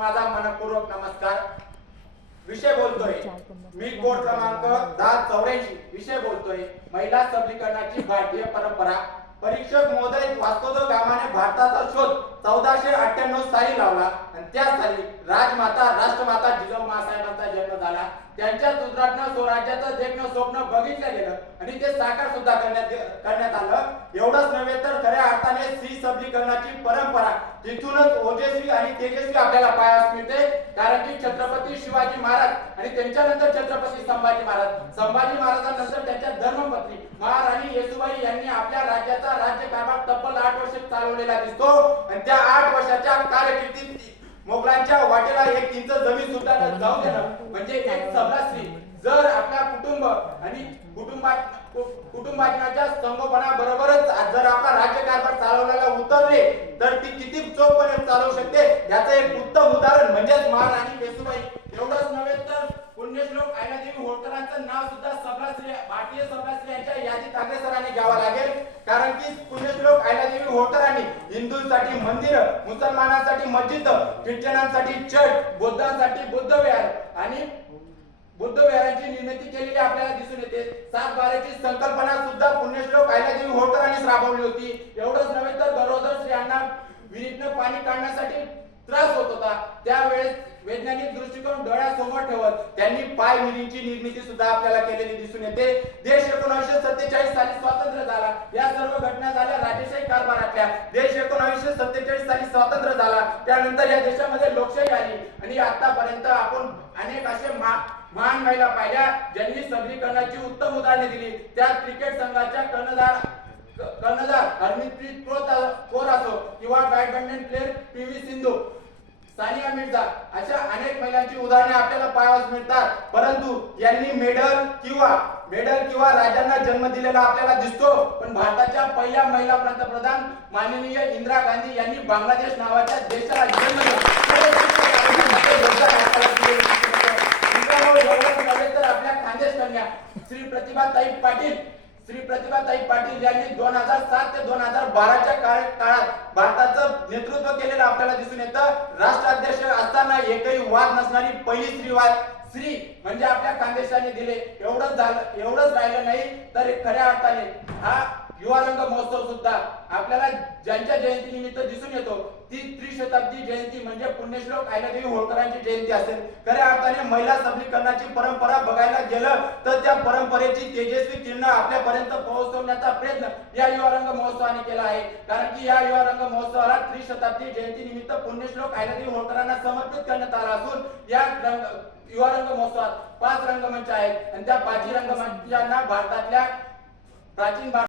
माझा मनपूर्वक नमस्कार। विषय बोलतोय मी कोड क्रमांक 1084 विषय बोलतोय महिला सबलीकरणाची भारतीय परंपरा। परीक्षक महोदय वास्तव द गामाने भारताचा शोध 1498 साली लावला आणि त्या साली राजमाता राष्ट्रमाता जिजाऊ मासाहेबांचा जन्म झाला। त्यांच्या उद्राटन स्वराज्याचं देखणं स्वप्न बघितलं गेलं आणि ते साकार सुद्धा करण्यात आलं। एवढंच नव्हे तर खऱ्या अर्थाने स्त्री सबलीकरणाची परंपरा तिथूनच ओजस्वी आणि तेजस्वी आपल्याला पाहायला मिळते। कारण की छत्रपती शिवाजी महाराज आणि त्यांच्यानंतर छत्रपती संभाजी महाराजांनंतर त्यांच्या धर्मपत्नी महाराणी येसुबाई यांनी आपल्या राज्याचा राज्यकारभार तब्बल 8 वर्ष चालवलेला दिसतो आणि त्या 8 वर्षाच्या कारकिर्दीत मोगलांच्या वाटेला 1 इंच जमीन सुद्धा जाऊ देणं म्हणजे एक सबला स्त्री जर आपल्या कुटुंब आणि कुटुंबाच्या संगोपनाबरोबरच जर आपला राज्यकारभार चालवण्याला उतरले तर ती किती चोखपणे चालवू शकते याचं एक उत्तम उदाहरण म्हणजेच महाराणी येसुबाई। एवढंच नव्हे तर पुण्यश्लोक अहिल्यादेवी होळकरांचं नाव सुद्धा सबला स्त्री भारतीय सबला स्त्रियांच्या यादीत अग्रेसराने घ्यावं लागेल। कारण की पुण्यश्लोक अहिल्यादेवी होळकरांनी हिंदूंसाठी मंदिर, मुसलमानांसाठी मस्जिद, ख्रिश्चनांसाठी चर्च, बौद्धांसाठी बुद्ध विहार आणि बुद्ध विहारांची निर्मिती केलेली आपल्याला दिसून येते। 7 बारेची संकल्पना सुद्धा पुण्यश्लोक अहिल्यादेवी होळकरांनीच राबवली होती। एवढंच नव्हे तर गरोदर स्त्रियांना विहिरीतनं पाणी काढण्यासाठी त्रास होत होता, त्यावेळेस वैज्ञानिक दृष्टिकोन डोळ्यासमोर ठेवत त्यांनी पाय विहिरींची निर्मिती सुद्धा आपल्याला केलेली दिसून येते। देश 1947 साली स्वतंत्र झाला। या सर्व घटना झाल्या राजेशाही कारभारातल्या। देश 1947 साली स्वतंत्र झाला, त्यानंतर या देशामध्ये लोकशाही आली आणि आतापर्यंत आपण अनेक असे महान महिला पाहिल्या ज्यांनी सबलीकरणाची उत्तम उदाहरणे दिली। त्या क्रिकेट संघाच्या कर्णधार हरमनप्रीत कौर असो किंवा badminton player PV Sindhu, Sania Mirza अशा अनेक महिलांची उदाहरणे आपल्याला पाहायला मिळतात। परंतु यांनी मेडल किंवा राजांना जन्म दिलेला आपल्याला दिसतो। पण भारताच्या पहिल्या महिला पंतप्रधान माननीय इंदिरा गांधी यांनी बांगलादेश नावाच्या देशाला जन्म दिला। तर आपल्या खानदेश कन्या श्री प्रतिभाताई पाटील यांनी 2007 ते 2012च्या काळात भारताचं नेतृत्व केलेलं आपल्याला दिसून येतं। राष्ट्राध्यक्ष असताना एकही वाद नसणारी पहिली स्त्री म्हणजे आपल्या खानदेशाने दिले। एवढंच राहिलं नाही तर खऱ्या अर्थाने हा युवा रंग महोत्सव सुद्धा आपल्याला ज्यांच्या जयंती निमित्त दिसून येतो ती त्रिशताब्दी जयंती म्हणजे पुण्यश्लोक अहिल्यादेवी होळकरांची जयंती असेल। खऱ्या अर्थाने महिला सबलीकरणाची परंपरा बघायला गेलं तर त्या परंपरेची तेजस्वी किरण आपल्यापर्यंत पोहोचवण्याचा प्रयत्न या युवा रंग महोत्सवाने केला आहे। कारण की या युवा रंग महोत्सवाला त्रिशताब्दी जयंती निमित्त पुण्यश्लोक अहिल्यादेवी होळकरांना समर्पित करण्यात आला असून या युवा रंग महोत्सवात 5 रंगमंच आहेत आणि त्या 5 रंगमंचांना भारतातल्या प्राचीन